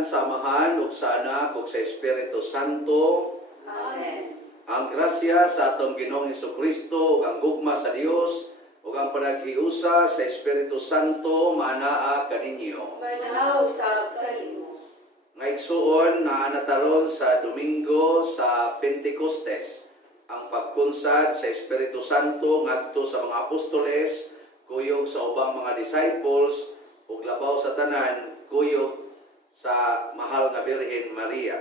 ngalan sa Amahan, ug sa Anak, ug sa Espiritu Santo. Amen. Ang grasya sa atong Ginoong Hesukristo ug ang gugma sa Dios ug ang panaghiusa sa Espiritu Santo manaa kaninyo. Manaw sa kanimo. Nga igsuon na nataron sa Domingo sa Pentecostes ang pagkunsad sa Espiritu Santo ngadto sa mga apostoles, kuyog sa ubang mga disciples ug labaw sa tanan, kuyog sa mahal nga Birhen Maria.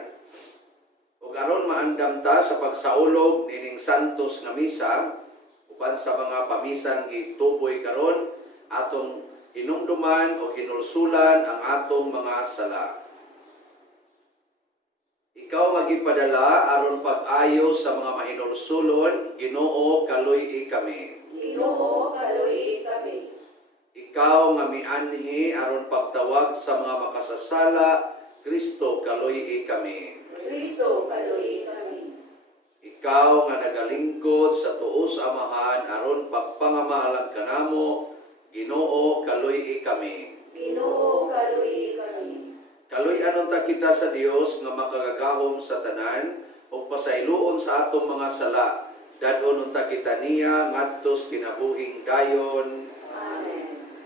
Ug aron maandam ta sa pagsaulog nining santos nga misa uban sa mga pamisang gituboy karon, atong hinumduman o hinulsulan ang atong mga sala. Ikaw magipadala aron pag-ayo sa mga mahinulsulon, Ginoo kaluy kami. Ginoo kaluy kami. Ikaw nga mianhi aron pagtawag sa mga makasasala, Kristo kaluy kami. Kristo kaluy kami. Ikaw nga nagalingkod sa tuos Amahan aron pagpangamahalan kanamo, Ginoo kaluy kami. Ginoo kaluy kami. Kaluy anon ta kita sa Dios nga makagagahom sa tanan ug pasayloon sa atong mga sala. Dadon unta kita niya ngadto sa kinabuhing dayon.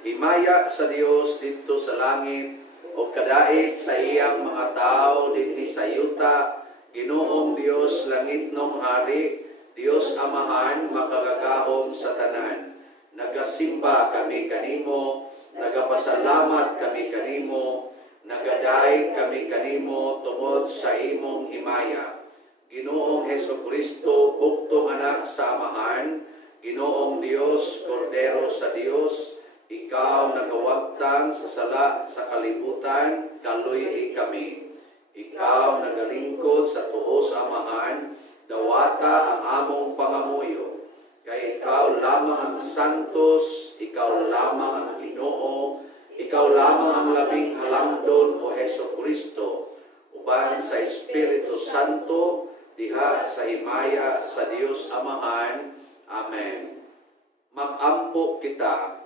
Himaya sa Dios dito sa langit o kadait sa iyang mga tao dinhi sa yuta. Ginoong Dios langit nong hari, Dios Amahan makagagahom sa tanan. Nagasimba kami kanimo, nagapasalamat kami kanimo, nagadaig kami kanimo tungod sa imong himaya. Ginoong Hesukristo, buktong anak sa Amahan, Ginoong Dios, Kordero sa Dios, ikaw nagawagtang sa sala sa kalibutan, kaluy kami. Ikaw nagalingkod sa tuos Amahan, dawata ang among pangamuyo. Kay ikaw lamang ang santos, ikaw lamang ang Ginoo, ikaw lamang ang labing halangdon o Hesukristo, uban sa Espiritu Santo, diha sa himaya sa Dios Amahan. Amen. Mag-ampo kita.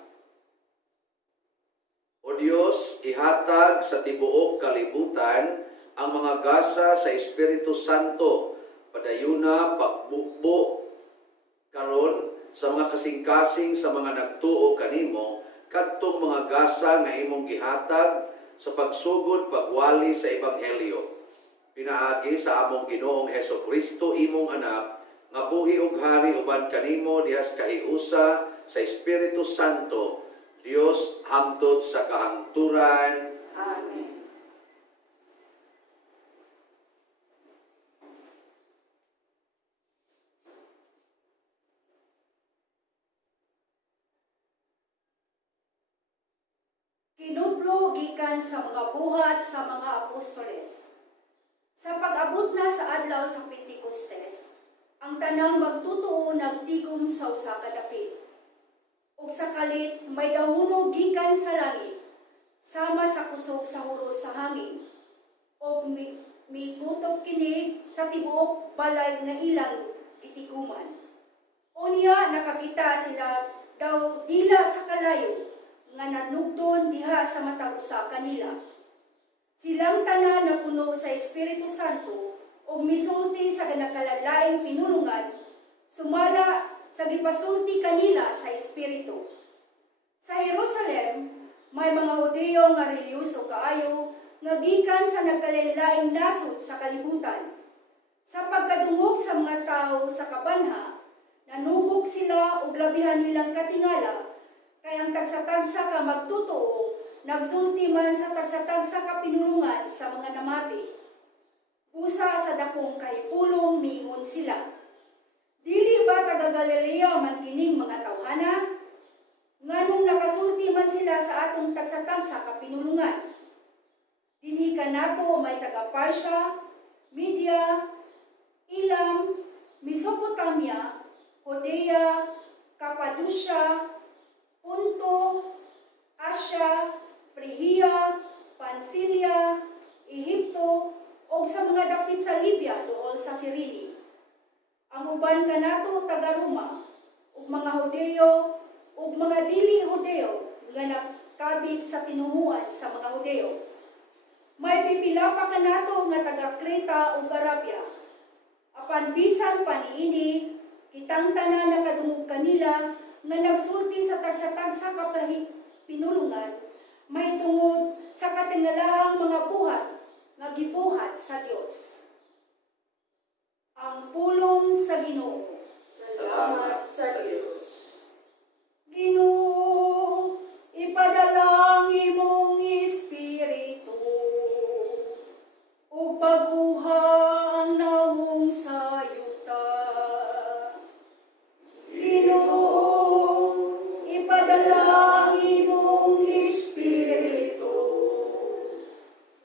O Diyos, ihatag sa tibuok kalibutan ang mga gasa sa Espiritu Santo, padayuna pagbukbo karon sa mga kasing-kasing sa mga nagtuo kanimo, kadtong mga gasa nga imong gihatag sa pagsugod pagwali sa Ebanghelyo. Pinaagi sa among Ginoong Hesukristo imong anak, nga buhi ug hari uban kanimo dihas kahiusa sa Espiritu Santo, Dios hangtod sa kahangturan. Amen. Kinudlo gikan sa mga buhat sa mga apostoles. Sa pag-abot na sa adlaw sa Pentecostes, ang tanang magtutuo nagtigom sa usa ka dapit. Ug sa kalit may dahunog gikan sa langit, sama sa kusog sa huros sa hangin. Ug mikutob kini sa tibuok balay nga ilang gitiguman. Unya nakakita sila daw dila sa kalayo nga nanugdon diha sa matag usa kanila. Silang tanan na puno sa Espiritu Santo ug misulti sa nakalalaiang pinulungan, sumala sa gipasulti kanila sa Espiritu. Sa Jerusalem, may mga Hudeo nga reliyoso kaayo nga gikan sa nagkalain-laing nasod sa kalibutan. Sa pagkadungog sa mga tao sa kabanha, nanubog sila ug labihan nilang katingala, kay ang tagsa-tagsa ka magtutuo, nagsulti man sa tagsa-tagsa ka pinulungan sa mga namati. Busa sa dakong kahipulong miingon sila. Dili ba taga Galilea man kining mga tawhana? Nganong nakasulti man sila sa atong tagsa-tagsa ka pinulungan. Dinhi kanato may taga Parsya, Media, Elam, Mesopotamia, Judea, Cappadocia, Ponto, Asia, Phrygia, Pamphylia, Ehipto, o sa mga dapit sa Libya dool sa Cyrene. Ang uban kanato taga Roma, ug mga Hudeo, ug mga dili Hudeo nga nakabit sa tinuhuan sa mga Hudeo. May pipila pa kanato nga taga Creta ug Arabia. Apan bisan paniini, kitang tanan nakadungog kanila nga nagsulti sa tagsa-tagsa ka pinulungan, may tungod sa katingalahang mga buhat nga gibuhat sa Dios. Ang pulong sa Ginoo. Salamat sa Diyos. Ginoo, ipadala ang imong espiritu ug baguha ang nahong sa yuta. Ginoo, ipadala ang imong espiritu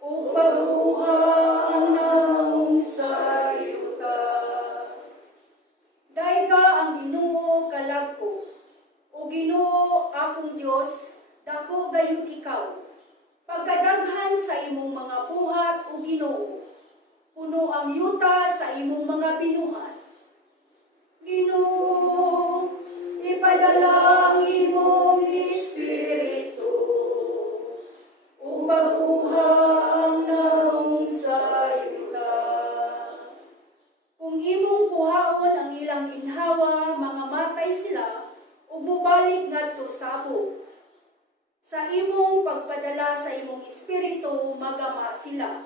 ug baguha ang nahong sa yuta. Dayga ang Ginoo kalagko, o Ginoo akong Dios, dako gayud ikaw. Pagkadaghan sa imong mga buhat o Ginoo, puno ang yuta sa imong mga binuhat. Ginoo, ipadala ang imong espiritu ug baguha ang nahong sa yuta. Kung imong kuhaon ang ilang ginhawa, mga matay sila, ug mubalik ngadto sa abo. Sa imong pagpadala sa imong espiritu, magama sila.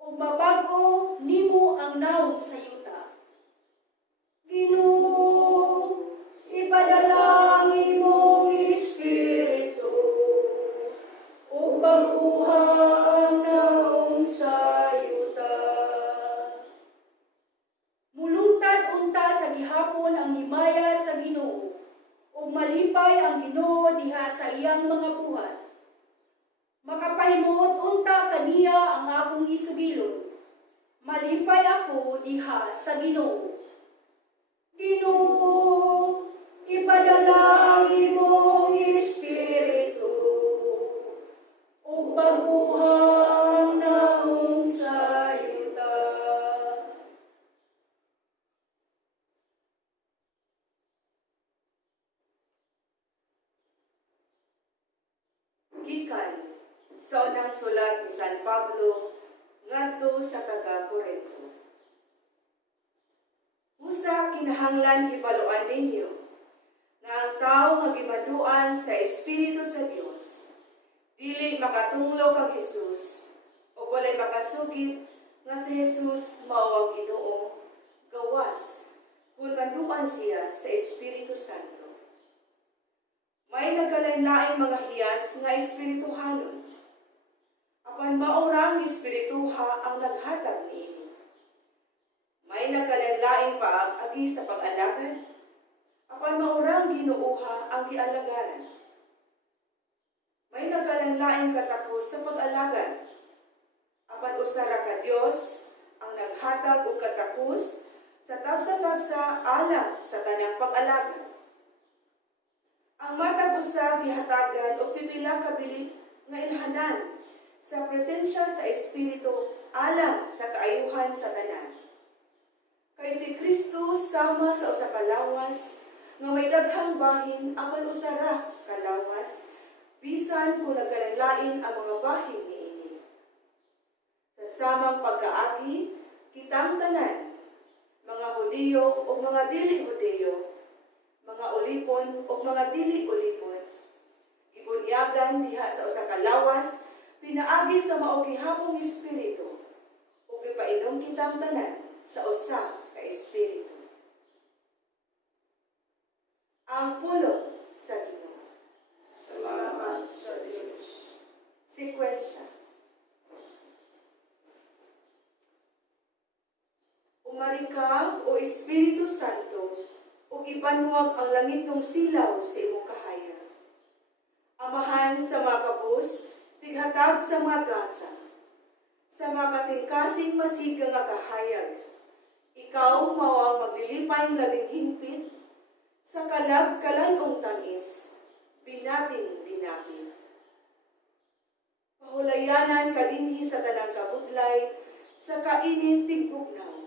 Ug mabag-o nimo ang naong sa yuta. Ginoo, ipadala ang imong espiritu ug baguha ang naong sa yuta. Mulungtad unta sa gihapon ang himaya sa Ginoo, ug malipay ang Ginoo diha sa iyang mga buhat. Makapahimuot unta kaniya ang akong isugilon. Malipay ako diha sa Ginoo. Ginoo, ipadala ang imong espiritu ug baguha ang nahong sa yuta. Gikan sa unang sulat ni San Pablo ngadto sa taga-Corinto. Usa kinahanglan hibaluan ninyo nga ang tawo nga gimaduan sa Espiritu sa Dios dili makatunglo kang Hesus o walay makasugid nga si Hesus mao ang Ginoo gawas kung maduan siya sa Espiritu Santo. May nagkalain-laing mga hiyas nga espirituhanon. Apan maurang espirituha ang naghatag niini. May nagkalain-laing paag-agi sa pag-alagad. Apan maurang ginuuha ang gialagaran. May nagkalain-laing katakos sa pag-alagad. Apan usara ka Dios ang naghatag og katakos sa tagsa-tagsa alang sa tanang pag-alagad. Ang matag usa gihatagan og pipila ka bili nga ilhanan sa presensya sa Espiritu alang sa kaayuhan sa tanan. Kay si Kristo sama sa usa ka lawas nga may daghang bahin apan usara ka lawas bisan kung nagkalain ang mga bahin niini. Sa samang pagkaagi kitang tanan, mga Hudiyo o mga dili Hudiyo, mga ulipon o mga dili ulipon, ibunyagan diha sa usa ka lawas, pinaagi sa mao gihapong espiritu, ug ipainom kitang tanan sa usa ka espiritu. Ang pulo sa Ginoo. Salamat sa Diyos. Sekwensya. Umari ka o Espiritu Santo, ug ibanwag ang langitong silaw sa imong kahayag. Amahan sa mga kapos, tighatag sa mga gasa. Sa mga kasing-kasing masiga nga kahayag, ikaw mao ang maglilipay labing hingpit, sa kalag-kalanong tamis, binating dinapit. Pahulayanan ka dinhi sa tanang kabudlay, sa kainit tigbugnaw,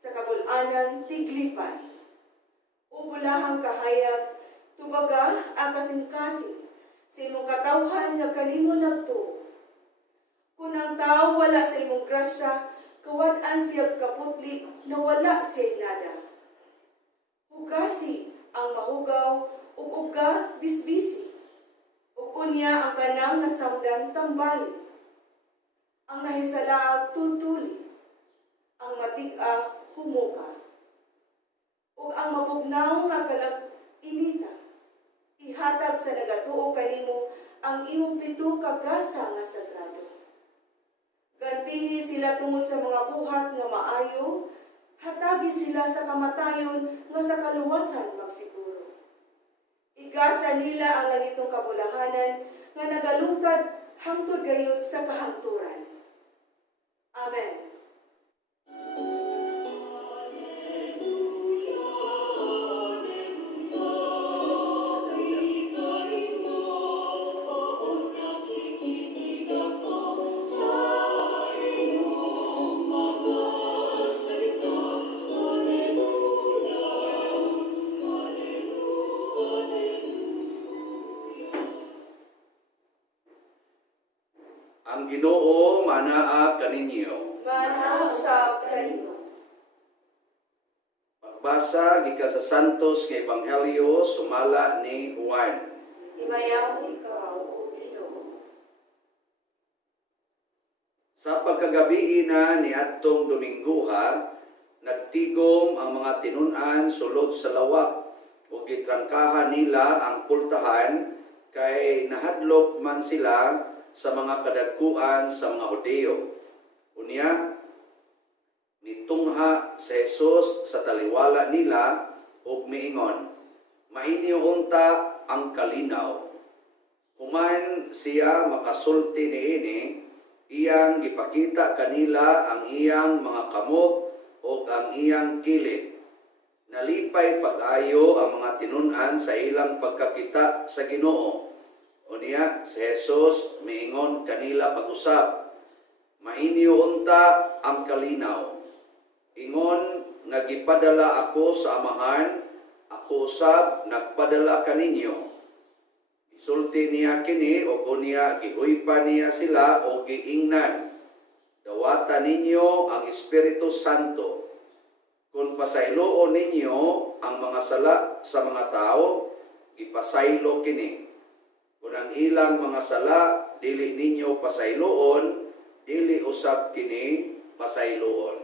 sa kabul-anan tiglipay. Ubulahang kahayag, tubaga ang kasing-kasing, sa imong katawhan nga kalimo nagtuo. Kung ang tao wala sa imong grasya, kawad-an siya kaputli na wala siya nada. Hugasi ang mahugaw ug uga bisbisi. Ug unya ang kanang nasamdan tambali. Ang nahisalaag tultuli. Ang matig-a humuka. Ug ang mabugnaw nga kalag-inita. Ihatag sa nagatuo kanimo ang imong pito ka gasa nga sagrado. Gantihi sila tungod sa mga buhat nga maayo, hatagi sila sa kamatayon nga sa kaluwasan magsiguro. Igasa nila ang langitong kabulahanan nga nagalungkad hangtod gayud sa kahangturan. Amen. Ang Ginoo manaa kaninyo. Manusab kanimo. Pagbasa gikan sa Santos nga Ebanghelyo sumala ni Juan. Himayang ikaw, O Ginoo. Sa pagkagabi na niadtong Domingguha, nagtigom ang mga tinun-an sulod sa lawak ug gitrangkahan nila ang pultahan kay nahadlok man sila sa mga kadagkuan sa mga Hudeo. Unya, nitungha sa Jesus sa taliwala nila ug miingon, "Mainyo unta ang kalinaw." Human siya makasulti niini, iyang gipakita kanila ang iyang mga kamot ug ang iyang kilid. Nalipay pag-ayo ang mga tinun-an sa ilang pagkakita sa Ginoo. Unya, si Jesus miingon kanila pag-usap, "Mainyo unta ang kalinaw. Ingon nga gipadala ako sa Amahan, ako usab nagpadala kaninyo." Isulti niya kini o unya gihuypa niya sila o giingnan. "Dawata ninyo ang Espiritu Santo. Kung pasayloon ninyo ang mga sala sa mga tao, ipasaylo kini. Kung ang ilang mga sala dili ninyo pasayloon, dili usab kini pasayloon."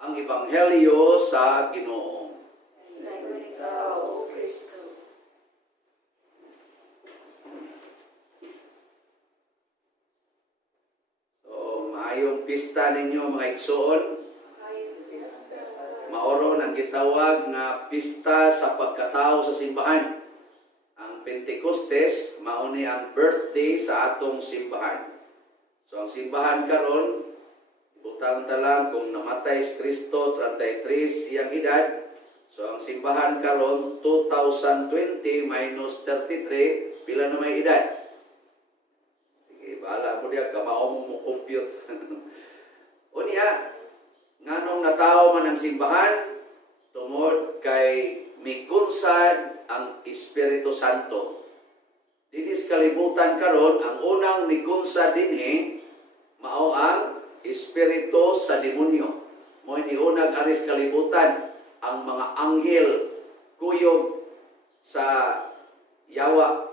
Ang Ebanghelyo sa Ginoo. Dayon ikaw, O Kristo. So, maayong pista ninyo mga igsoon. Maoron ang gitawag nga pista sa pagkatao sa simbahan. Ang Pentecostes mauni ang birthday sa atong simbahan. So ang simbahan karon butang talang kung namatay si Kristo 33 iyang edad. So ang simbahan karon 2020 minus 33 pila na may edad. Sige, bahala mo diya kamao mo compute. Unya nganong natao man ang simbahan tungod kay mikunsad ang Espiritu Santo. Dinis kalibutan karon ang unang mikunsad dinhi mao ang espiritu sa demonyo. Mo ni unang aris kalibutan ang mga anghel kuyog sa yawa.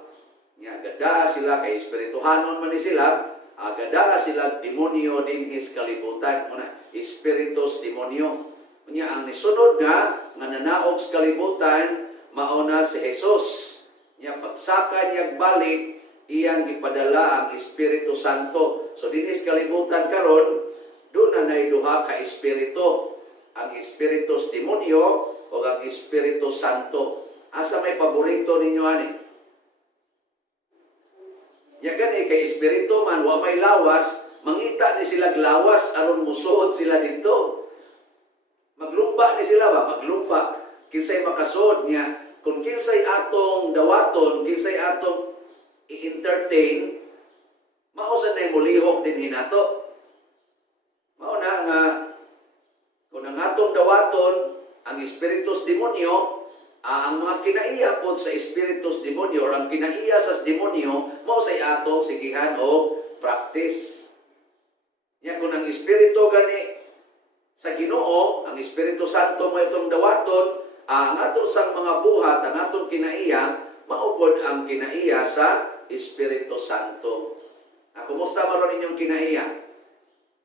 Nya gada sila kay espirituhanon man ni sila, agada sila demonyo dinhi sa kalibutan. Muna espiritus demonyo. Nya ang nisunod nga nanaog sa kalibutan mauna si Jesus. Nya pagsaka niya balik iyang ipadala ang Espiritu Santo. So dinis kalibutan karon do na nay duha ka espiritu, ang Espiritus demonyo o ang Espiritu Santo. Asa may paborito ninyo ani? Ya gani kay espiritu man wa may lawas, mangita ni sila lawas aron musuod sila dito. Maglumba ni sila ba? Maglumba. Kinsay makasuod niya. Kung kinsay atong dawaton, kinsay atong i-entertain, mausan na mulihok din hinato. Mauna nga, kung ang atong dawaton, ang espiritus demonyo, ang mga kinaiya po sa espiritus demonyo or ang kinaiya sa demonyo mao say atong sigihan o practice. Nya kung ang espiritu gani sa Ginoo, ang Espiritu Santo mo itong dawaton, ang ato sang mga buhat, ang atong kinaiya, maupod ang kinaiya sa Espiritu Santo. Kumusta maron inyong kinaiya?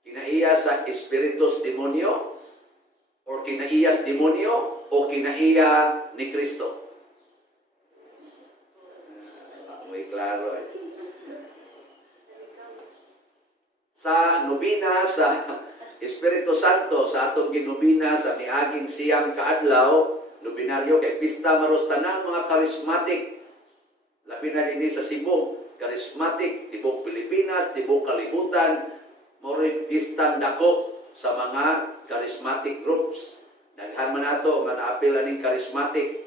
Kinaiya sa espiritus demonyo? O kinaiya sa demonyo? O kinaiya ni Kristo? May klaro eh. Sa nobina sa Espiritu Santo, sa atong ginubina sa miaging siyang kaadlaw, nobinaryo kay pista maros tanang mga charismatic. Labi na dinhi sa Cebu, charismatic, tibok Pilipinas, tibok kalibutan, moro'y pistang dako sa mga charismatic groups. Daghan man nato, manaapil aning charismatic.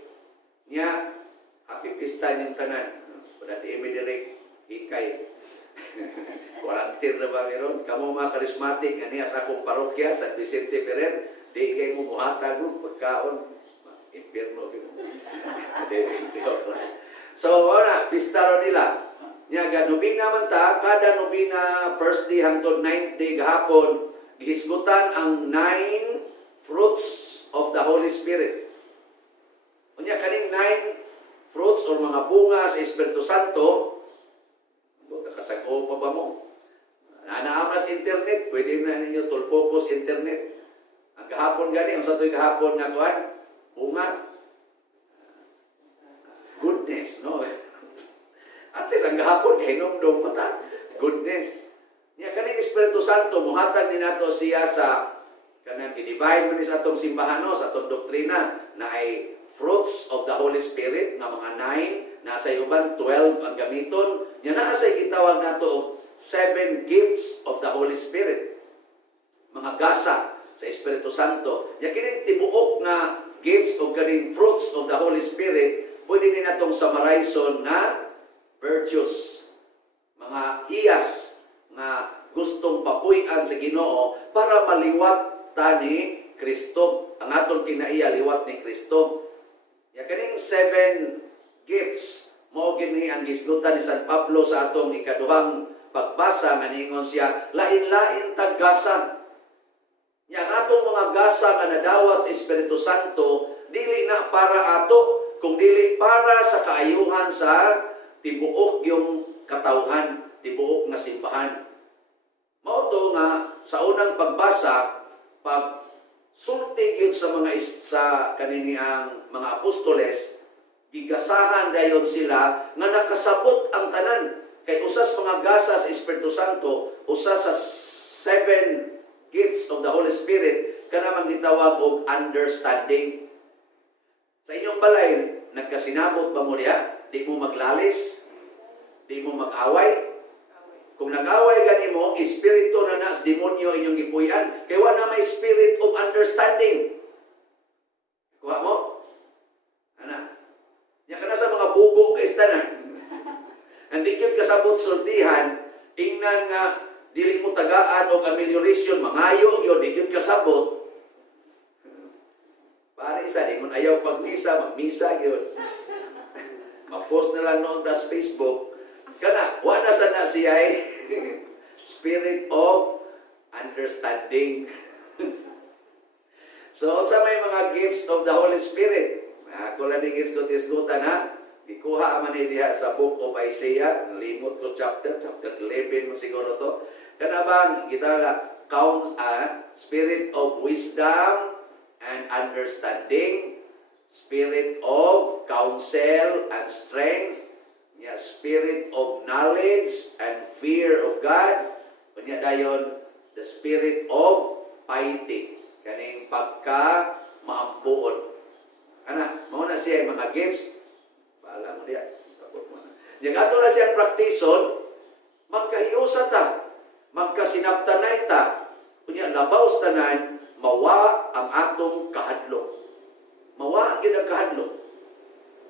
Nya, happy pista niyang tanan. Wala di imi direct, hikay. Walantir na ba meron? Kamu mga charismatic, ani sa akong parokya, San Vicente Ferrer, di kayo mo buhata group, pagkaon, impirno. So, wala, pista ron nila. Nya, nubina man ta, kada nubina, first day hangtod 9th day gahapon, gihisgutan ang 9 fruits of the Holy Spirit. Nya, kaning 9 fruits o mga bunga sa Espiritu Santo, kasag-o pa ba mo? Naamras internet, pwede na ninyo focus internet. Ang kahapon gani, ang sa to'y kahapon nga kuhan, bunga, goodness, no? At least ang kahapon, kainomdom pa ta, goodness. Nya kaning Espiritu Santo, muhatag ni nato siya sa kanang i-divide man sa atong simbahan, no? Sa atong doktrina, na ay fruits of the Holy Spirit, nga mga 9, nasa uban 12 ang gamiton. Nya naa say gitawag nato 7 gifts of the Holy Spirit. Mga gasa sa Espiritu Santo. Nya kining tibuok nga gifts o kaning fruits of the Holy Spirit, pwede ni natong summarizeon nga virtues. Mga hiyas nga gustong papuy-an sa Ginoo para maliwat ta ni Kristo. Ang atong kinaiya liwat ni Kristo. Nya kaning 7 gifts, mao gini ang gisgutan ni San Pablo sa atong ikaduhang pagbasa nga niingon siya, lain-lain tag gasa. Nya ang atong mga gasa nga nadawat sa Espiritu Santo, dili na para ato, kung dili para sa kaayuhan sa tibuok yung katawhan, tibuok nga simbahan. Mao to nga sa unang pagbasa, pag sulti yun sa mga sa kaniniang mga apostoles, gigasahan dayon sila nga nakasabot ang tanan. Kay usas mga gasa sa Espiritu Santo, usas sa 7 gifts of the Holy Spirit, kanamang gitawag og understanding. Sa inyong balay, nagkasinabot ba mo diya? Di mo maglalis? Di mo mag-away? Kung nag-away gani mo, espiritu na nas demonyo inyong gipuy-an, kay wa na may spirit of understanding. Kuha mo? Ana? Nya kana sa mga bubo kay istanan. Andi gyud kasabot sultihan, ingnan nga dili mo tagaan og amelioration, mangayo gyud di gyud kasabot. Pare sa di mo ayaw pagmisa, magmisa gyud. Ma-post na lang noon sa Facebook. Kana wa na sana siya spirit of understanding. So sa may mga gifts of the Holy Spirit, ako lang din isgot-isgotan ha. Ikuha man diha sa book of Isaiah, limot ko chapter 11 mo siguro to. Kana bang kita count spirit of wisdom and understanding, spirit of counsel and strength, spirit of knowledge and fear of God, kunya dayon the spirit of piety, kaning pagka maampuon. Ana, mao na siya mga gifts. Bahala mo diya. Tapos mo na. Yung ato na siyang praktison, magkahiusa ta, magkasinaptanay ta, kunya labaw tanan, mawa ang atong kahadlok. Mawa gid ang kahadlok.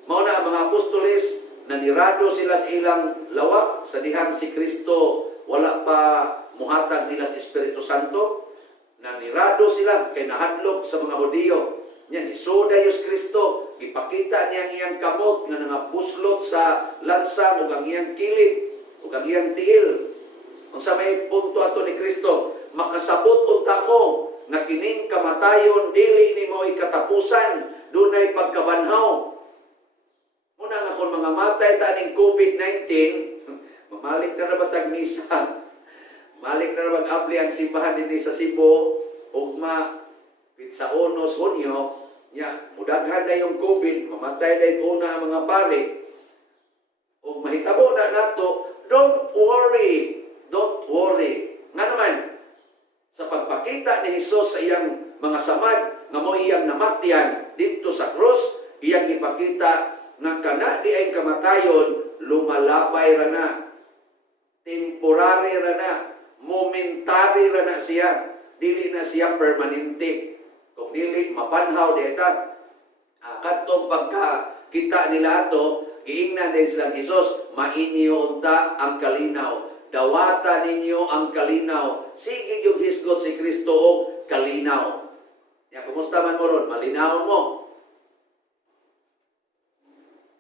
Mao na ang mga apostoles, nanirado sila sa ilang lawak, sa dihang si Kristo wala pa muhatag nila sa Espiritu Santo. Nanirado sila kay nahadlok sa mga Hudiyo. Nya isuda Diyos Kristo, ipakita niya ang iyang kamot nga nangabuslot sa lansa ug ang iyang kilid ug ang iyang tiil. Unsa may punto ato ni Kristo, makasabot unta mo nga kining kamatayon dili nimo katapusan, dunay pagkabanhaw. Muna nga kung mga matay ta ning COVID-19, mamalik na nabatag misa, malik na nabag-abli ang simbahan dito sa Cebu, ugma sa 1 Hunyo, nya mudaghan na yung COVID, mamatay na yung una ang mga pari, ug mahitabo na nato, don't worry. Nga naman, sa pagpakita ni Jesus sa iyang mga samad, nga mo iyang namatyan dito sa krus, iyang ipakita nga kana di ay kamatayon, lumalabay ra na, temporary ra na, momentary ra na siya, dili na siya permanente. Kung dili mabanhaw di ita, katong pagkakita nila ato, giingnan din silang Jesus, mainyo unta ang kalinaw. Dawata ninyo ang kalinaw. Sige yung hisgot si Kristo og kalinaw. Ya, kumusta man mo ron? Malinawon mo.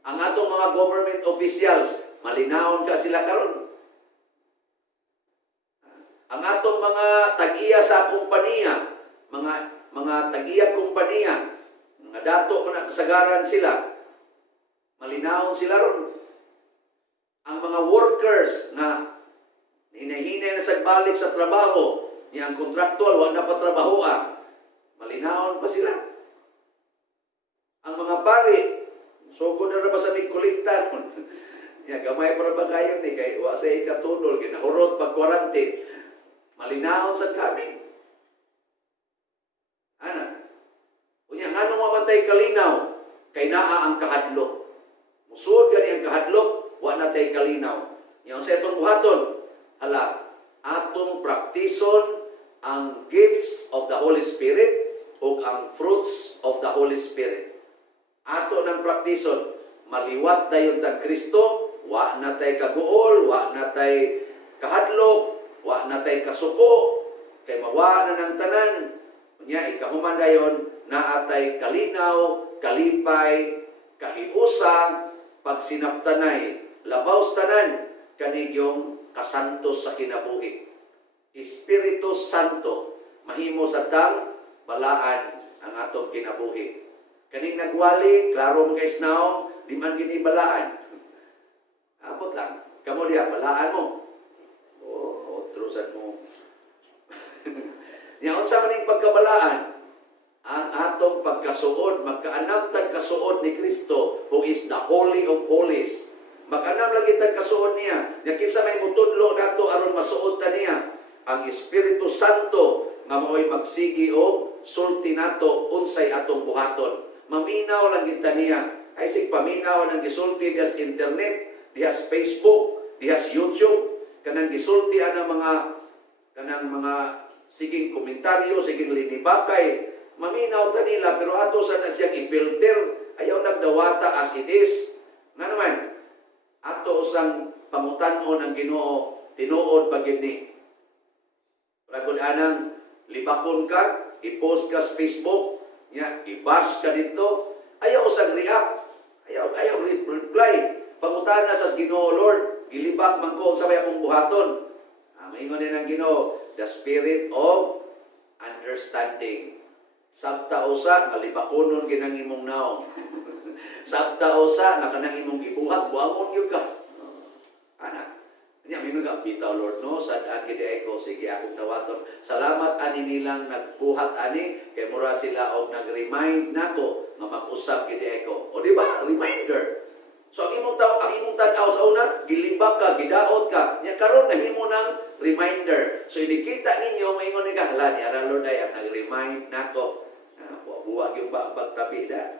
Ang atong mga government officials, malinawon ka sila karon. Ang atong mga tag-iya sa kumpanya, mga tag-iya kumpanya, mga dato na kasagaran sila, malinawon sila ron. Ang mga workers na hinahinay na sagbalik sa trabaho, niya ang kontraktual, wala na patrabahoa, malinawon pa sila. Ang mga pari, sugod na ba sa may kolektar? Ya, gamay para ba kayo ni kay wa sa ikatunol, kinahurot pag-quarantine, malinawon sa kami. Ana, unya nga nung mamatay kalinaw, kay naa ang kahadlok. Musud gani ang kahadlok, wa na tay kalinaw. Yang sa itong buhaton, hala, atong praktison ang gifts of the Holy Spirit o ang fruits of the Holy Spirit. Ato ng praktison, maliwat dayon tag Kristo, wa na tay kaguol, wa na tay kahadlok, wa na tay kasuko, kay mawa na ng tanan. Nya ikahuman dayon na atay kalinaw, kalipay, kahiusa, pagsinaptanay, labaw tanan kanigyong kasantos sa kinabuhi. Espiritu Santo, mahimo sa tang balaan ang atong kinabuhi. Kaning nagwali, klaro mga isnaw, di man gini balaan. Abot lang. Kamo diya, balaan mo. Trusan mo. Yan, unsa maning pagkabalaan? Ang atong pagkasuod, magkaanam tag kasuod ni Kristo, who is the Holy of Holies. Mag-anam lagi tag kasuod niya. Nya kinsa may mutudlo nato aron masuod ta niya. Ang Espiritu Santo nga mao'y magsigi og sulti nato unsay atong buhaton. Maminaw lang kita niya. Ay sig paminaw nang gisulti dihas internet, dihas Facebook, dihas YouTube, kanang gisulti ana kanang mga siging komentaryo, siging linibakay. Maminaw ta nila pero ato sa na siyang i-filter, ayaw nagdawata as it is. Nga naman, ato usang pangutan-on ang Ginoo tinuod pagid ni. Ragod anang libakon ka, i-post ka sa Facebook, nya i-bash ka dito, ayaw usang react, ayaw reply. Pangutan na sa Ginoo, Lord, gilibak man ko sa may akong buhaton. Maingon din ang Ginoo, the spirit of understanding. Sabta usa malibakonon ginang imong naong. Sabta usa nga kanang imong gibuhat buangon gyud ka. Ana. Nya mingon ka bitaw Lord no sad-an gid ko sige akong dawaton. Salamat ani nilang nagbuhat ani kay mura sila og nag-remind nako nga mag-usab gid ko. O di ba? Reminder. So ang imong tan-aw sa una, gilibak ka, gidaot ka. Nya karon nahimo ng reminder. So inikita ninyo maingon ni ka hala ni ara Lord ay ang nag-remind nako. Buwag yung bagtabi da.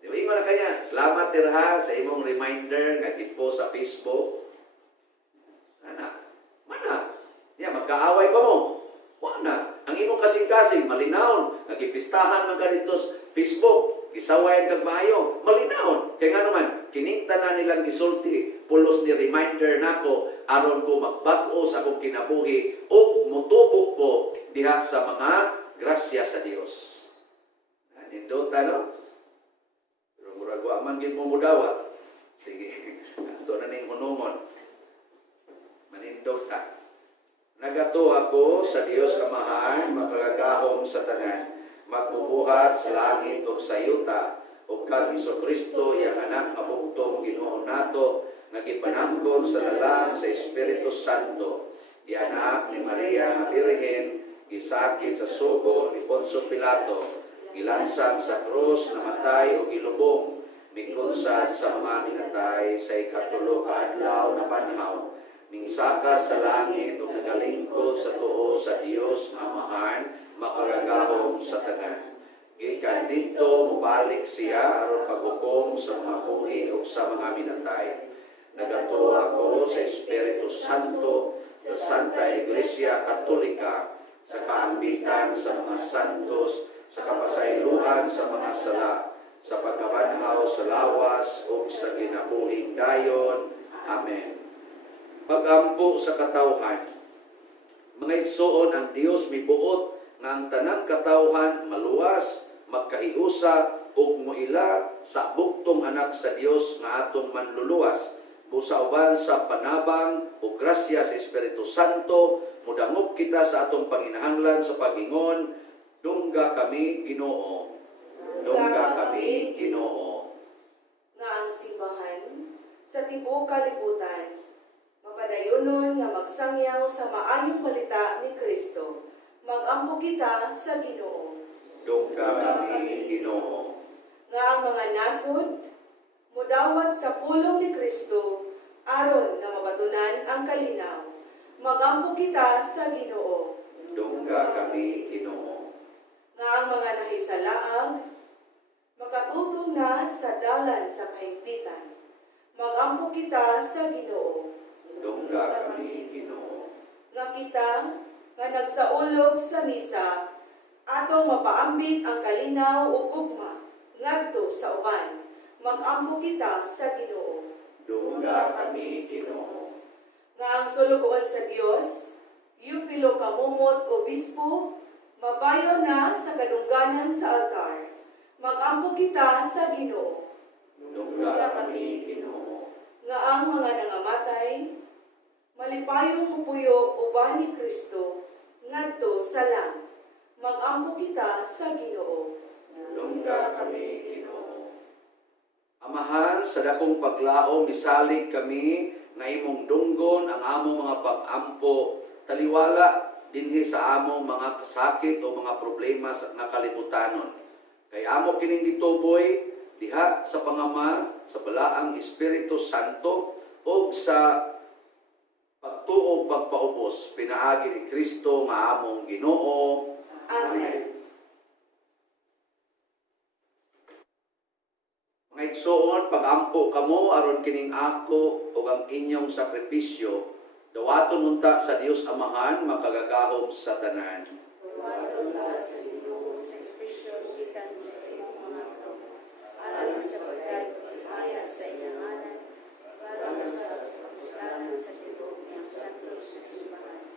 Di ba ingon na kanya, salamat tirha sa imong reminder nga i-post sa Facebook. Ana, mana? Nya magkaaway pa mo. Wa na. Ang imong kasing-kasing malinawon, nagipistahan man ka dito sa Facebook. Gisawayan kag maayo, malinawon. Kaya nga naman, kininta na nilang gisulti, pulos ni reminder nako aron ko magbag-o sa akong kinabuhi o mutubo ko diha sa mga grasya sa Dios. Nindot ta, no? Pero murag wa man gid mo mudawa. Sige, ato na ning hunungon. Manindog ta. Nagato ako sa Dios Amahan, makagagahom sa tanan, magbubuhat sa langit o sa yuta, o kag Kristo yang anak mabugtong Ginoo nato, nagipanangkon sa lalang sa Espiritu Santo, di anak ni Maria nga Birhen, gisakit sa sugo ni Poncio Pilato, gilansad sa krus, namatay o gilubong, mikunsad sa mga minatay sa ikatulo ka adlaw na panhaw, mingsaka sa langit o nagalingkod sa tuo sa Dios nga Amahan, makagagahom sa tanan. Gikan dito mubalik siya aron paghukom sa mga buhi o sa mga minatay. Nagato ako sa Espiritu Santo, sa Santa Iglesia Katolika, sa kaambitan sa mga santos, sa kapasaylohan sa mga sala, sa pagkabanhaw sa lawas o sa kinabuhing dayon. Amen. Pagampo sa katawhan. Mga igsoon, ang Dios mibuot nga ang tanang katawhan maluwas, magkahiusa ug moila sa bugtong anak sa Dios nga atong manluluwas. Busa uban sa panabang o grasya sa Espiritu Santo, mudangop kita sa atong panginahanglan sa pagingon, dungga kami Ginoo. Dungga kami Ginoo. Nga ang simbahan sa tibuok kalibutan mapadayonon nga magsangyaw sa maayong balita ni Kristo. Mag-ampo kita sa Ginoo. Dungga kami Ginoo. Nga ang mga nasod mudawat sa pulong ni Kristo aron nga mabatunan ang kalinaw. Mag-ampo kita sa Ginoo. Dungga kami Ginoo. Nga ang mga nahisalaang makatutong na sa dalan sa kahimpitan. Mag-ampo kita sa Ginoo. Dungga kami Ginoo. Nga kita nga nagsaulog sa misa atong mapaambit ang kalinaw ug ugma ngadto sa uban. Mag-ampo kita sa Ginoo. Dungga kami Ginoo. Nga ang sulugoon sa Dios, Eufilo Kamumot Obispo, mabayo na sa kadungganan sa altar. Mag-ampo kita sa Ginoo. Dungga kami Ginoo. Nga ang mga nangamatay, malipayong mupuyo uban ni Kristo, ngadto sa langit. Mag-ampo kita sa Ginoo. Dungga kami Ginoo. Amahan, sa dakong paglaom misalig kami nga imong dunggon ang among mga pag-ampo, taliwala dinhi sa among mga kasakit o mga problema nga kalibutanon. Kay amo kining gituboy diha sa Pangama, sa balaang Espiritu Santo o sa pagtuo pagpaubos pinaagi ni Kristo nga among Ginoo. Amen. Mga igsoon, pag-ampo kamo aron kining ako o ang inyong sakripisyo, dawaton unta sa Dios Amahan, makagagahom sa tanan. Dumaton ka sa Ginoo sa Kristo gikan sa imong mga kamot, alang sa pagdayag sa iyang ngalan, para sa kapustanan sa Ginoo niyang santos sa simbahan.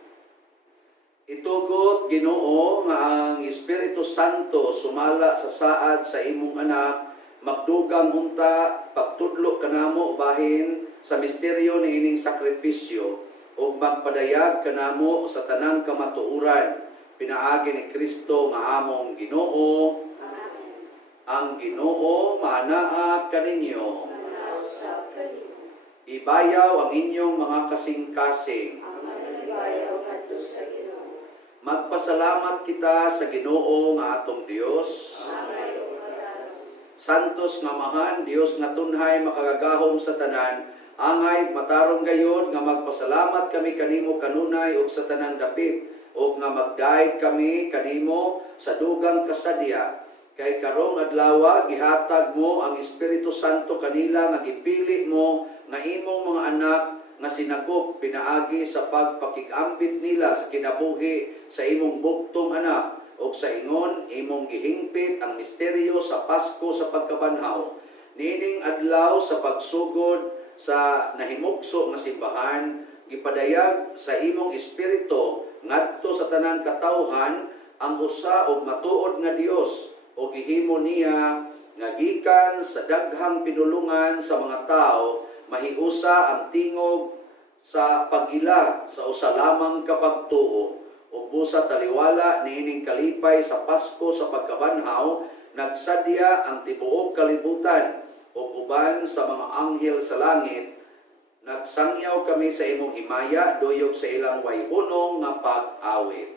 Itugot Ginoo nga ang Espiritu Santo sumala sa saad sa imong anak, magdugang unta pagtudlo kanamo bahin sa misteryo ni ining sakripisyo ug magpadayag kanamo sa tanang kamatuoran pinaagi ni Kristo nga among Ginoo. Amen. Ang Ginoo manaa kaninyo. Manausap kanimo, Ibayaw ang inyong mga kasing-kasing. ang manibayaw ngadto sa Ginoo. Magpasalamat kita sa Ginoo nga atong Dios. Angay o madalo, Santos nga Amahan, Dios nga tunhay makagagahom sa tanan, angay matarong gayon nga magpasalamat kami kanimo kanunay ug sa tanang dapit, ug nga magdaig kami kanimo sa dugang kasadya. Kay karong adlaw gihatag mo ang Espiritu Santo kanila nga gipili mo nga imong mga anak nga sinakop pinaagi sa pagpakigambit nila sa kinabuhi sa imong bugtong anak. O sa ingon, imong gihingpit ang misteryo sa Pasko sa pagkabanhaw. Nining adlaw sa pagsugod sa nahimukso nga simbahan, gipadayag sa imong espiritu ngadto sa tanang katawhan ang usa og matuod nga Dios o gihimo niya nga gikan sa daghang pinulungan sa mga tao mahiusa ang tingog sa pag-ila sa usa lamang ka pagtuo ug busa taliwala niining kalipay sa Pasko sa pagkabanhaw nagsadya ang tibuok kalibutan ug uban sa mga anghel sa langit nagsangyaw kami sa imong himaya duyog sa ilang wayhunong nga pag-awit.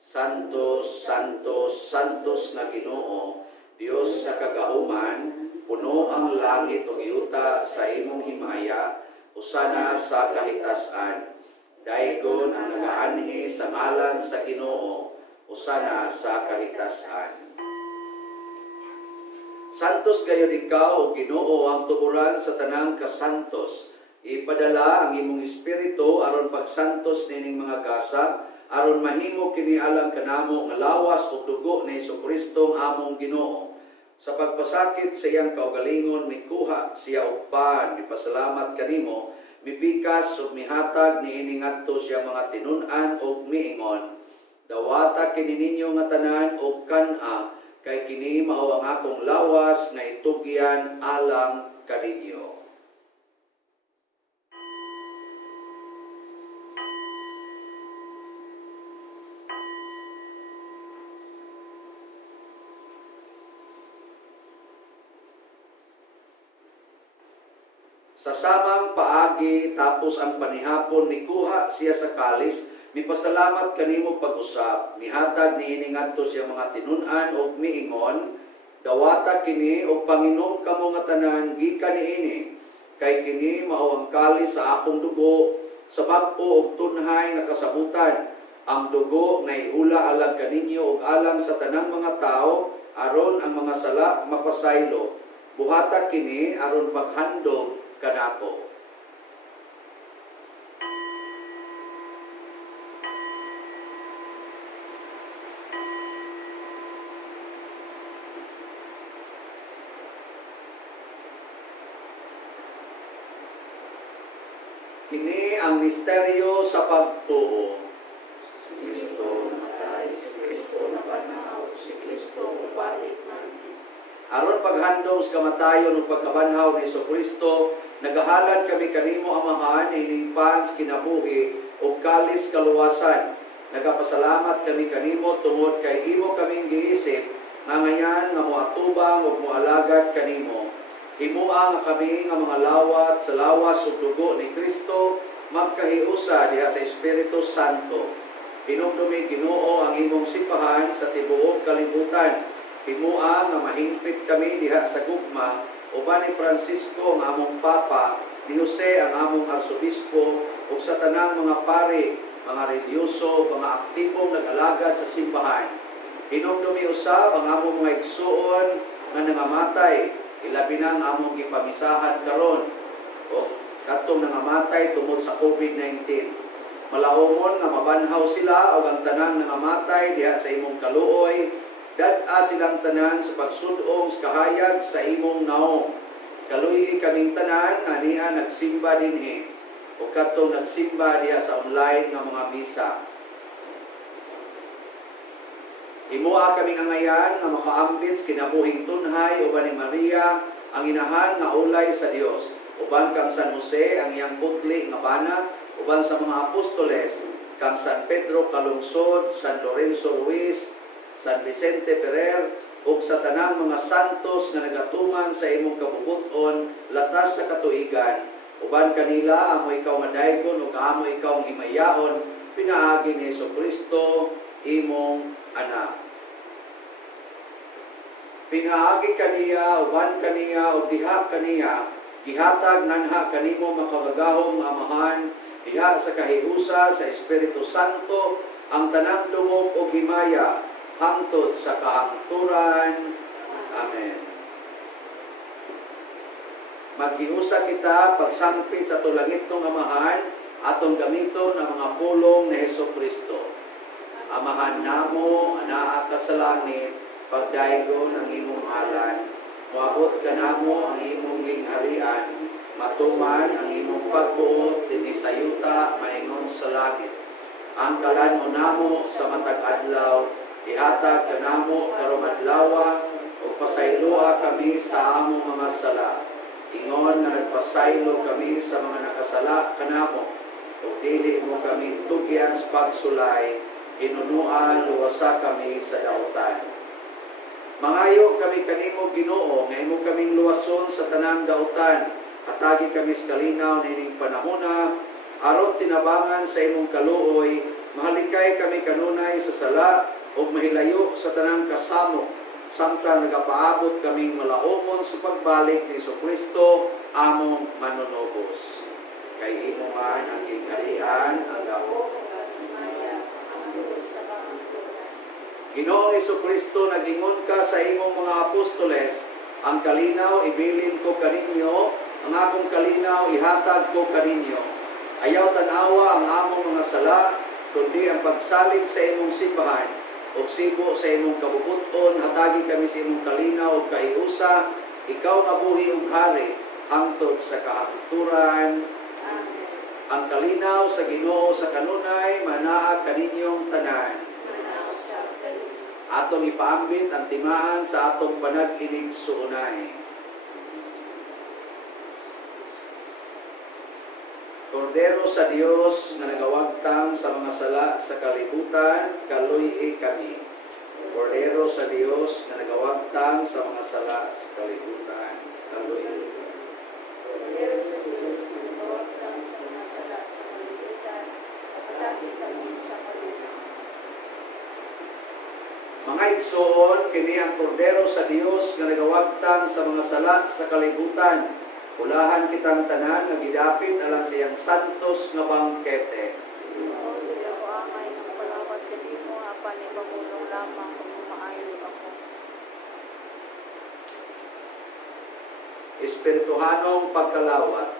Santos, Santos, Santos na Ginoo, Dios sa kagahuman, puno ang langit ug yuta sa imong himaya, usana sa kahitasan. Daygon ang nagaanhi sa ngalan sa Ginoo, usana sa kahitasan. Santos gayud ikaw o Ginoo ang tuburan sa tanang kasantos. Ipadala ang imong espiritu aron pagsantos nining mga gasa, aron mahimo kini alang kanamo nga lawas ug dugo ni Hesukristo ang among Ginoo. Sa pagpasakit sa iyang kaugalingon mikuha siya og pan, mipasalamat kanimo, mibikas ug mihatag niini ngadto siya mga tinun-an ug miingon. Dawata kini ninyo nga tanan og kan-a, kay kini mao ang akong lawas nga itugyan alang kaninyo. Sa samang paagi tapos ang panihapon mikuha siya sa kalis, mipasalamat kanimo pag-usap, mihatag niini ngadto siya mga tinun-an ug miingon, dawata kini og panginom kamo nga tanan gikan niini, kay kini mao ang kalis sa akong dugo, sa bag-o ug tunhay nga kasabutan, ang dugo nga iula alang kaninyo ug alang sa tanang mga tao, aron ang mga sala mapasaylo. Buhata kini aron paghandog kanako. Kini ang misteryo sa pagtuo. Si Kristo namatay, si Kristo nabanaw, si Kristo mabalik man. Aron paghandog sa kamatayon ug pagkabanhaw ni Hesukristo, nagahalad kami kanimo Amahan ining pans kinabuhi ug kalis kaluwasan. Nagapasalamat kami kanimo tungod kay imo kaming giisip nga ngayan nga moatubang ug moalagad kanimo. Himua nga kami nga mga lawat sa lawas ug dugo ni Kristo magkahiusa diha sa Espiritu Santo. Hinumdumi Ginoo ang imong sipahan sa tibuok kalibutan. Himua nga mahingpit kami diha sa gugma uban ni Francisco ang among papa, ni Jose ang among arsobispo ug sa tanang mga pari, mga religyoso, mga aktibong nag-alagad sa simbahan. Hinumdumi usab ang among mga igsuon nga nangamatay, ilabi na ang among gipamisahan karon o katong nangamatay tungod sa COVID-19. Malahomon nga mabanhaw sila ug ang tanang nangamatay diha sa imong kaluoy, dad-a silang tanan sa pagsudong sa kahayag sa imong naong. Kaluyi kaming tanan nga niya nagsimba dinhi o katong nagsimba diha sa online nga mga misa. Himua kaming angayan nga makaambit kinabuhing tunhay uban ni Maria ang inahan nga ulay sa Dios. Uban kang San Jose ang iyang putli nga bana, uban sa mga apostoles, kang San Pedro Kalungsod, San Lorenzo Ruiz, San Vicente Ferrer, ug sa tanang mga santos nga nagatuman sa imong kabubuton latas sa katuigan. Uban kanila amo ikaw madaygon ug amo ikaw himayaon pinaagi ni Hesukristo imong anak. Pinaagi kaniya, uban kaniya ug diha kaniya, gihatag nanha kanimo makagagahom nga Amahan, diha sa kahiusa sa Espiritu Santo ang tanang dungog ug himaya hangtod sa kahangturan. Amen. Maghiusa kita pagsampit sa tulangit ng Amahan atong gamiton ang mga pulong ni Hesukristo. Amahan namo anaa ka sa langit, pagdaygon ang imong ngalan, moabot ka namo ang imong gingharian, matuman ang imong pagbuot dinhi sa yuta maingon sa langit. Ang kalan mo namo sa matag adlaw, ihatag kanamo karong adlaw kami sa among mga sala. Ingon nga nagpasaylo kami sa mga nakasala kanamo. Ug dili mo kami tugyan sa pagsulay, inunuan luwasa kami sa dautan. Mangayo kami kanimo Ginoo, nga imo kaming luwason sa tanang dautan. Atagi kami sa kalinaw nining panahona, aron tinabangan sa imong kaluoy, mahalikay kami kanunay sa sala ug mahilayo sa tanang kasamo, samtang nagapaabot kaming malaumon sa pagbalik ni Jesucristo among manunubos. Kay imo man ang gingalian ang gahom. Ginoong Jesucristo, nagingon ka sa imong mga apostoles, ang kalinaw ibilin ko kaninyo, ang akong kalinaw ihatag ko kaninyo. Ayaw tanawa ang among mga sala, kundi ang pagsalig sa imong simbahan, o sibo sa imong kabubuton, hatagi kami sa imong kalinaw o kaiusa, ikaw nga buhi ug hari, hangtod sa kahangturan. Ang kalinaw sa Ginoo sa kanunay, manaa kaninyong tanan. Atong ipaambit ang timaan sa atong panag-inig suunay. Kordero sa Dios nga nagawagtang sa mga sala sa kalibutan, kaluy kami. Kordero sa Dios nga nagawagtang sa mga sala sa kalibutan, kaluy. Kordero sa Diyos na nagawagtang sa mga sala sa kalibutan, patagi kami sa kalinaw. Mga igsoon, kini ang kordero sa Dios nga nagawagtang sa mga sala sa kalibutan. Ulahan kitang tanan nga gidapit alang siyang santos nga bangkete. Oo, dili ako amay ng palawat kanimo, apan ipamulong lamang kung maayo ako. Espirituhanong pagkalawat.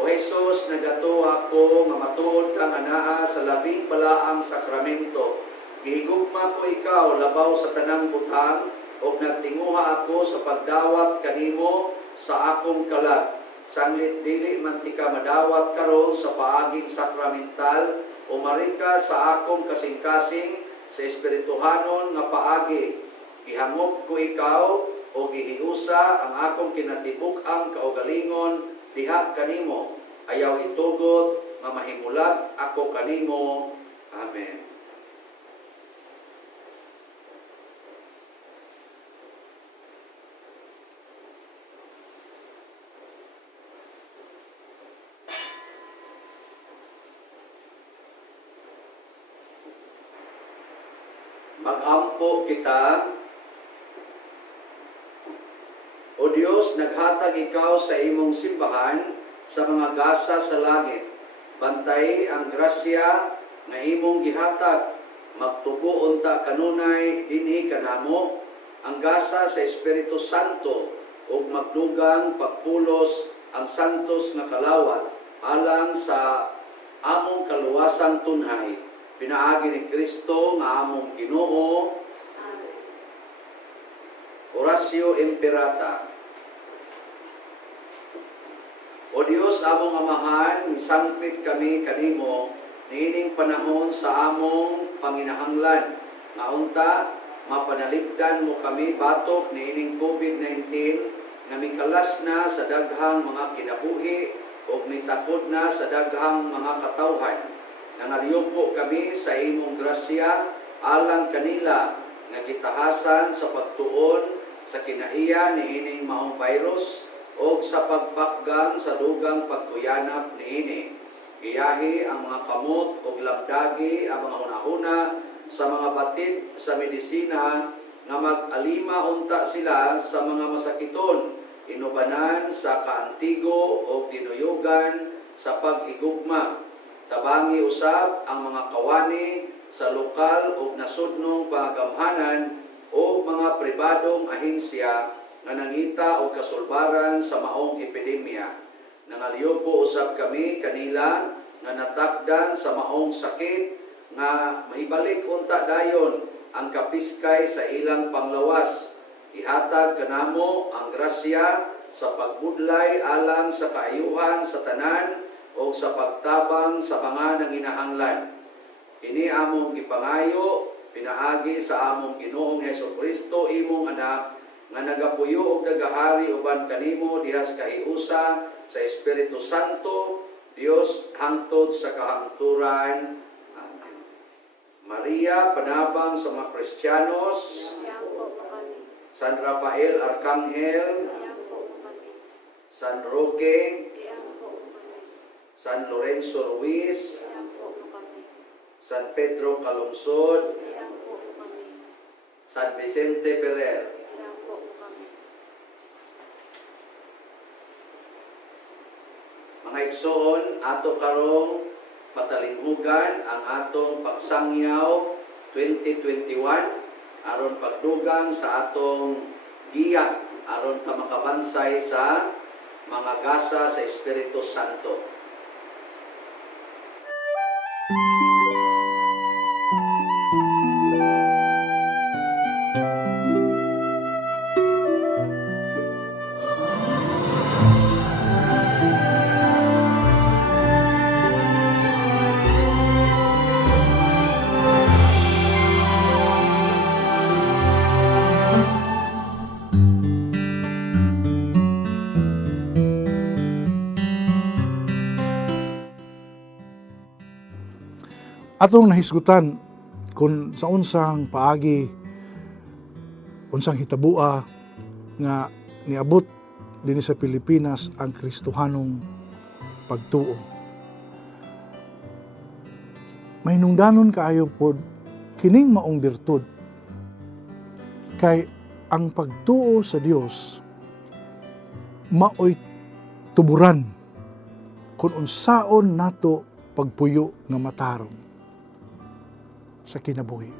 O Jesus, nagato ako nga matuod kang anaa sa labing balaang sakramento. Gihigugma ko ikaw labaw sa tanang butang, o nagtinguha ako sa pagdawat kanimo sa akong kalag. Sanglit dili man tika madawat karon sa paaging sakramental, o marika sa akong kasing-kasing sa espirituhanon nga paagi. Gihangop ko ikaw o gihiusa ang akong kinatibuk-ang kaugalingon diha kanimo. Ayaw itugot nga mahimulag ako kanimo. Amen. Magampo kita. O Diyos, naghatag ikaw sa imong simbahan sa mga gasa sa langit. Bantay ang grasya nga imong gihatag. Magtubo unta kanunay dinhi kanamo ang gasa sa Espiritu Santo ug magdugang pagpulos ang santos nga kalawat alang sa among kaluwasang tunhay. Pinaagi ni Kristo nga among Ginoo. Oratio Imperata. O Dios, among Amahan, isangpit kami kanimo niining panahon sa among panginahanglan. Nga unta, mapanalipdan mo kami batok niining COVID-19 nga mikalas na sa daghang mga kinabuhi o mitakod na sa daghang mga katawhan. Nanaliyupo kami sa imong grasya alang kanila nga gitahasan sa pagtuon sa kinaiya niining maong virus o sa pagpakgang sa dugang pagkuyanap niini. Iyahi ang mga kamot o labdagi ang mga hunahuna sa mga batid sa medisina nga mag-alima unta sila sa mga masakiton, inubanan sa kaantigo o dinuyugan sa paghigugma. Tabangi usab ang mga kawani sa lokal o nasudnong pagagamhanan o mga pribadong ahensya nga nangita o kasulbaran sa maong epidemya. Nangaliyupo usab kami kanila nga natakdan sa maong sakit nga mahibalik unta dayon ang kapiskay sa ilang panglawas. Ihatag kanamo ang grasya sa pagbudlay alang sa kaayuhan sa tanan o sa pagtabang sa mga nanginahanglan. Ini among gipangayo pinaagi sa among Ginoong Hesukristo imong anak nga nagapuyo og nagahari uban kanimo diha sa kahiusa sa Espiritu Santo, Dios hangtod sa kahangturan. Amen. Maria, panabang sa mga Kristiyanos, Iyan po kami. San Rafael Arcangel, Iyan po kami. San Roque, Iyan po kami. San Lorenzo Ruiz, Iyan po kami. San Pedro Calungsod, Iyan po kami. San Vicente Ferrer. Iyan po kami. Mga igsoon, ato karong patalinghugan ang atong pagsangyaw 2021 aron pagdugang sa atong giya aron ta makabansay sa mga gasa sa Espiritu Santo. Atong nahisgutan kung sa unsang paagi, unsang hitabua nga niabot din sa Pilipinas ang Kristohanong pagtuo. Mahinungdanon kaayo pod kining maong birtud kay ang pagtuo sa Dios maoy tuburan kung unsaon nato pagpuyo nga matarong sa kinabuhi.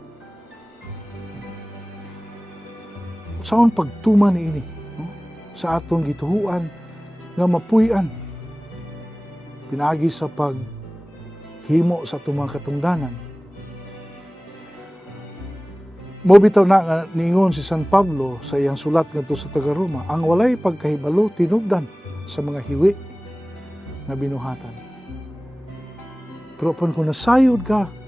Saon pagtuman niini no? Sa atong gituhuan nga mapuy-an pinagi sa paghimo sa atong mga katungdanan. Mobitaw na nga niingon si San Pablo sa iyang sulat ngadto sa taga-Roma, ang walay pagkahibalo tinubdan sa mga hiwi nga binuhatan. Pero kung nasayod ka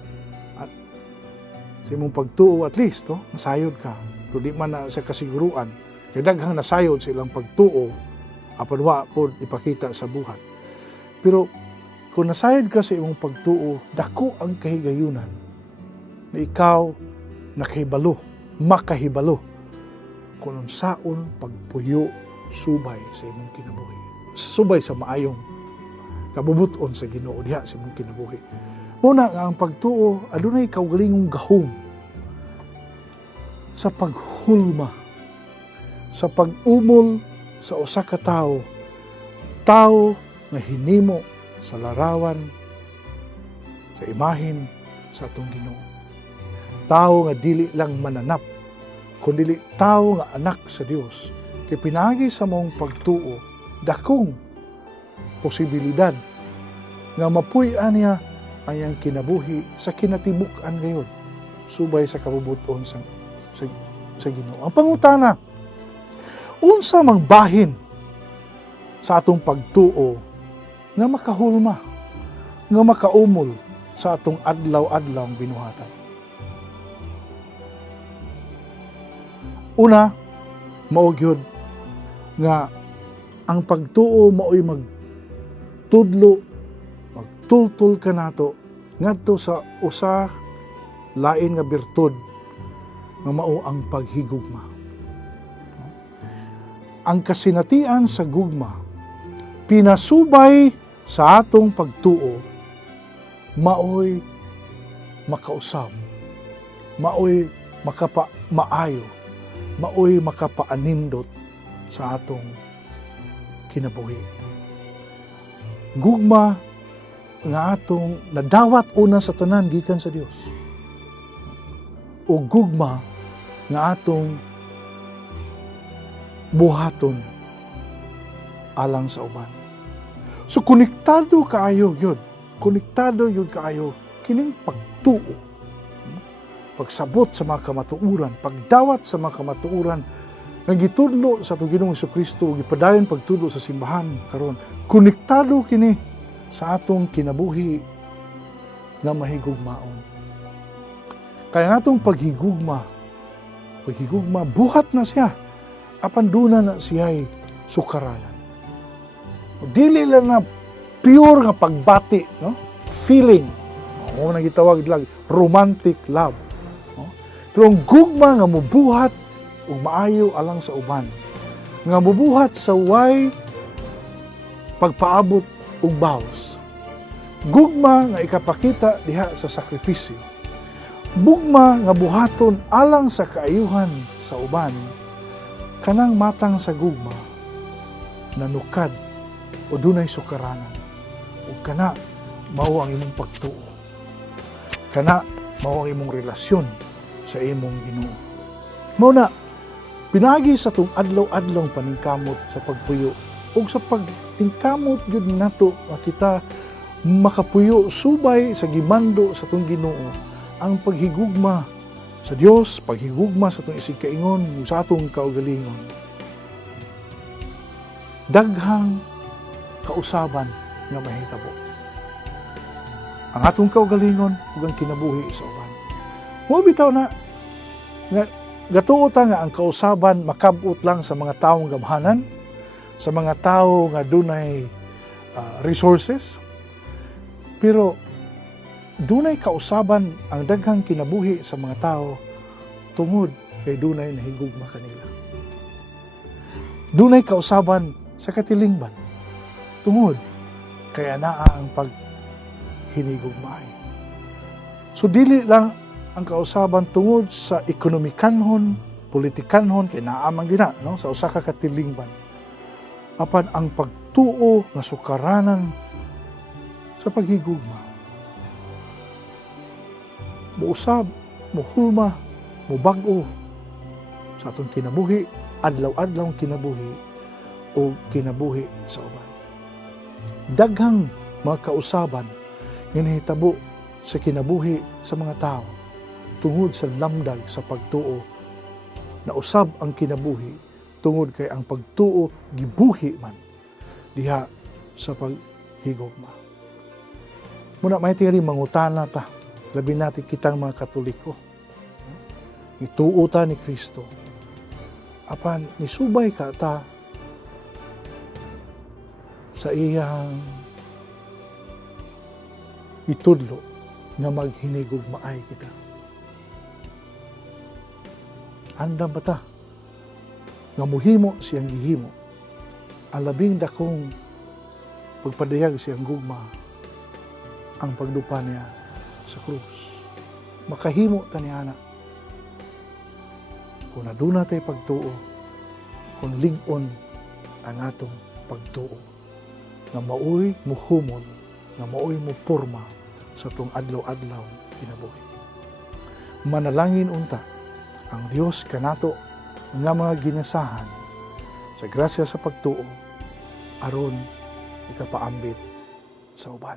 sa imong pagtuo, at least, nasayod ka. Pero di man na sa kasiguruan. Kaya daghang nasayod sa ilang pagtuo, apan wa po ipakita sa buhat. Pero kung nasayod ka sa imong pagtuo, dako ang kahigayunan na ikaw nakahibalo, makahibalo kung unsaon pagpuyo subay sa imong kinabuhi. Subay sa maayong kabubuton sa Ginoo diha sa imong kinabuhi. Muna nga ang pagtuo, adunay kaugalingong gahom sa paghulma, sa pag-umol sa usa ka tawo nga hinimo sa larawan, sa imahin sa atong Ginoo. Tawo nga dili lang mananap, kundi tawo nga anak sa Dios. Kay pinagi sa mong pagtuo, dakong posibilidad nga mapuy-an niya ang iyang kinabuhi sa kinatibuk-an ngayon, subay sa kabubuton sa Ginoo. Ang pangutana, unsa mang bahin sa atong pagtuo nga makahulma, nga makaumol sa atong adlaw-adlaw binuhatan. Una, mao gyud nga ang pagtuo mao'y magtultol ka nato ngadto sa usa lain nga birtud nga mao ang paghigugma. Ang kasinatian sa gugma pinasubay sa atong pagtuo mao'y makausab, mao'y maayo, mao'y makapaanindot sa atong kinabuhi. Gugma nga atong nadawat una sa tanan gikan sa Dios. O gugma nga atong buhaton alang sa uban. So konektado kaayo yun. Konektado yun kaayo kining pagtuo. Pagsabot sa mga kamatuuran, pagdawat sa mga kamatuuran nga gitudlo sa atong Ginoong Jesucristo ug gipadayon pagtudlo sa simbahan karon. Konektado kini sa atong kinabuhi nga mahigugmaon. Kaya nga atong paghigugma, buhat na siya apan duna na siya'y sukaranan. Dili lang na pure nga pagbati, no? Feeling. O na gitawag lang romantic love. No? Pero ang gugma nga mubuhat ug maayo alang sa uban. Nga mubuhat sa way pagpaabot og bawas. Gugma nga ikapakita diha sa sakripisyo. Bugma nga buhaton alang sa kaayuhan sa uban. Kanang matang sa gugma nanukad o dunay sukaranan. O kana mao ang imong pagtuo. Kana mao ang imong relasyon sa imong Ginoo. Mao na pinagi sa tong adlaw-adlaw paningkamot sa pagpuyo ug sa pagtingkamot gyud nato nga kita makapuyo subay sa gimando sa tong Ginoo ang paghigugma sa Dios, paghigugma sa tong isig kaingon sa atong kaugalingon. Daghang kausaban nga mahitabo. Ang atong kaugalingon ug ang kinabuhi sa uban. Mo bitaw na nga gatuo ta nga ang kausaban makab-ot lang sa mga taong gamhanan, sa mga tao nga dunay resources. Pero dunay kausaban ang daghang kinabuhi sa mga tao tungod kay dunay nahigugma kanila. Dunay kausaban sa katilingban tungod kay anaa ang paghinigugmaay. So dili lang ang kausaban tungod sa ekonomikanhon, politikanhon kay naa man gina no sa usa ka katilingban. Apan ang pagtuo nga sukaranan sa paghigugma. Muusab, muhulma, mubag-o sa atong kinabuhi, adlaw-adlaw kinabuhi o kinabuhi sa uban. Daghang mga kausaban nga nahitabo sa kinabuhi sa mga tao tungod sa lamdag sa pagtuo na usab ang kinabuhi tungod kay ang pagtuo gibuhi man diha sa paghigugma. Muna may tingali mangutana ta, labi natin kitang mga Katoliko. Ituo ta ni Kristo. Apan nisubay ka ta sa iyang itudlo nga maghinigugmaay kita. Andam ba ta nga muhimo siyang gihimo ang labing dakong pagpadayag siyang gugma ang pagdupa niya sa krus. Makahimo ta niana kung aduna tay pagtuo, kung lig-on ang atong pagtuo nga maoy muhumon, nga maoy muporma sa tong adlaw-adlaw kinabuhi. Manalangin unta ang Dios kanato nga mga ginasahan sa grasya sa pagtuo aron ikapaambit sa uban.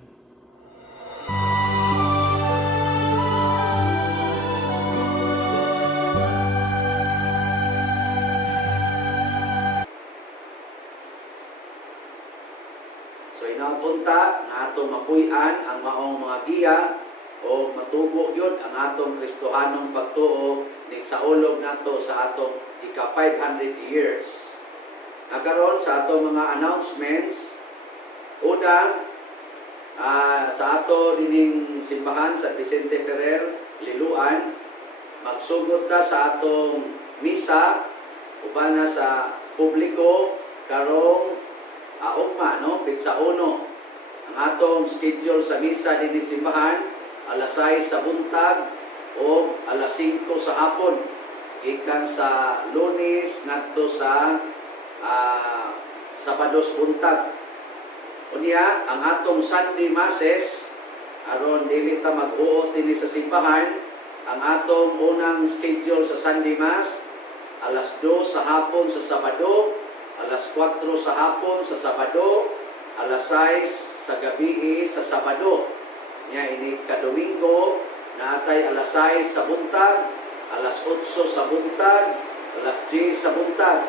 So inapunta nga atong mapuy-an ang maong mga giya o matubo yun ang atong Kristohanong pagtuo ning saulog nato sa atong ika-500 years. Nagkaroon sa atong mga announcements, una, sa ato dining simbahan sa Vicente Ferrer, Liluan, magsugod ta sa atong misa, uban na sa publiko, karong ugma, no? Pitsa 1. Ang atong schedule sa misa dining simbahan, alas 6 sa buntag o alas 5 sa hapon. Ikan sa Lunes ngadto sa Sabados buntag. Unya, ang atong Sunday Masses, aron dili ta mag-uot dinhi sa simbahan, ang atong unang schedule sa Sunday Mass, alas 2 sa hapon sa Sabado, alas 4 sa hapon sa Sabado, alas 6 sa gabi sa Sabado. Nya ini ka-Domingo, naatay alas 6 sa buntag, alas 8 sa buntag, alas 10 sa buntag.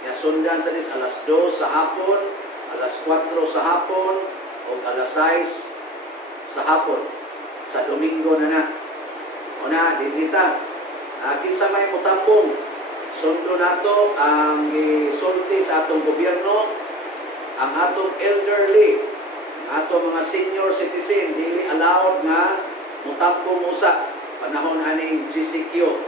Nya sundan sa alas 2 sa hapon, alas 4 sa hapon, o alas 6 sa hapon. Sa Domingo na na. O na, didita. Kinsa may mutambong. Sundo nato ang isulti sa atong gobyerno, ang atong elderly, ang atong mga senior citizen, dili allowed nga mutampong usa panahon aning GCQ.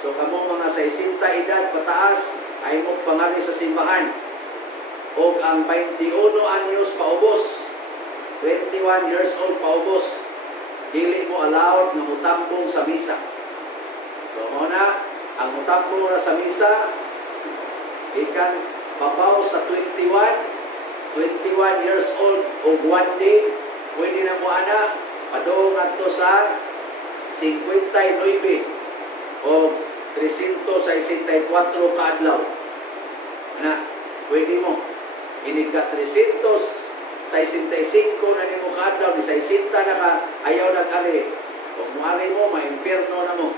So kamong mga 60 edad pataas ay mo pangari sa simbahan. O ang 21 anyos paubos, 21 years old paubos, dili mo allowed na mutampong sa misa. So muna, ang mutampong na sa misa, ikan babaw sa 21 years old o 1 day, pwede na mo ana, padong ato sa 59 o 364 kaadlaw. Na, pwede mo. Inika 365 na nimo kaadlaw, ni 60 na ka, ayaw nag-ari. Kung muari mo, ma-impierno na mo.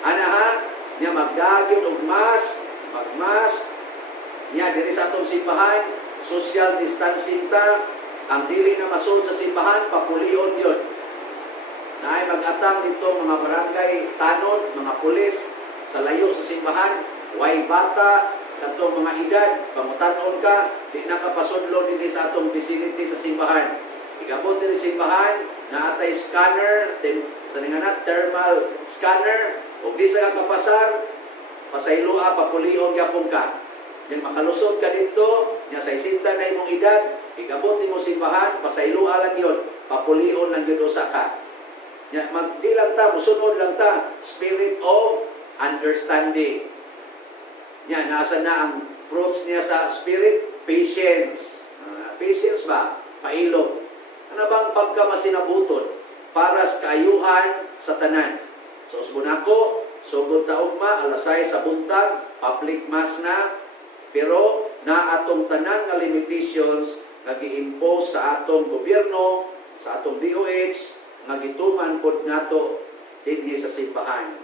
Ana ha, niya magdagyod og magmask, niya diri sa atong simbahan, social distancing ta, ang dili na masud sa simbahan, papulion yun. Na ay mag-atang dito mga barangay tanod, mga pulis sa layo sa simbahan, way bata, katong mga edad, pamutanon ka, di nakapasudlo din sa atong vicinity sa simbahan. Igabot din sa simbahan, na atay scanner, thermal scanner, o di sa kapasar, pasaylua, papulion yapon ka. Yung makalusot ka dito, niya sa isinta na imong edad, igabot mo simbahan, pasaylua lang yun, papulion lang yun usa ka. Ya, di lang ta, musunod lang ta, spirit of understanding. Ya, nasa na ang fruits niya sa spirit? Patience. Patience ba? Pailog. Ano bang pagkamasinabuton para sa kaayuhan sa tanan? So, subunako, sugod ta ugma, alasay sa buntag, public mass na, pero na atong tanan nga limitations nga gi-impose sa atong gobyerno, sa atong DOH, nga gituman pod nato dinhi sa simbahan.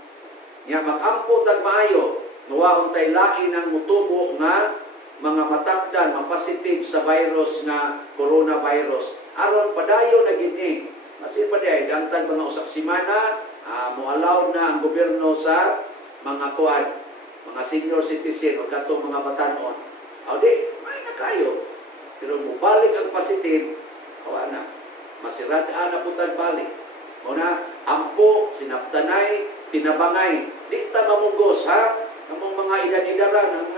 Nya makampo tag maayo nga untay lain ang mutubo nga mga matakdan mapositive sa virus nga coronavirus. Aron padayon na gini. Kasi paday dangtag mga usak semana mo allow na ang gobyerno sa mga kuan, mga senior citizen o katong mga batanon. Aw di may na kayo. Pero mubalik ang positive, awa na. Masiradaan na putag balik. Una, ampo, sinaptanay, tinabangay. Di ta mamugos, ha? Among mga edad-edaran, ang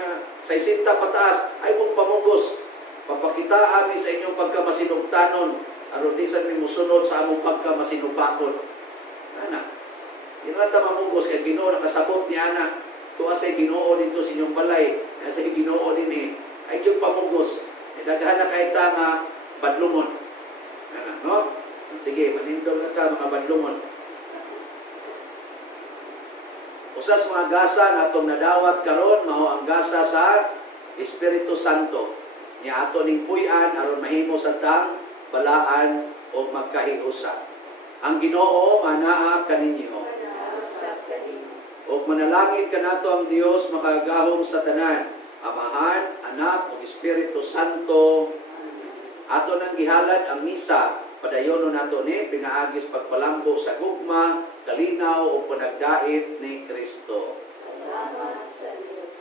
60 pataas, ay mong pamugos. Papakita ami sa inyong pagkamasinugtanon, aron di sa mimusunod sa among pagkamasinupakon. Ana, di na ta mamugos, kaya Ginoo nakasabot niya na. Tuwa sa Ginoo dito sa inyong balay, sa Ginoo din ay yung pamugos. Daghan na kahit nga badlungon. No? Sige, manindog na ka mga badlungon. Usas mga gasa nga atong nadawat karon mao ang gasa sa Espiritu Santo. Niya ato ning puy-an aron mahimo sa tang balaan o magkahiusa. Ang Ginoo anaa kaninyo. O manalangin kanato ang Dios makagahom sa tanan, Amahan, Anak ug Espiritu Santo. Ato nang gihalad ang misa, padayonon nato ni pinaagis pagpalambo sa gugma, kalinaw o panagdait ni Kristo. Salamat sa Diyos.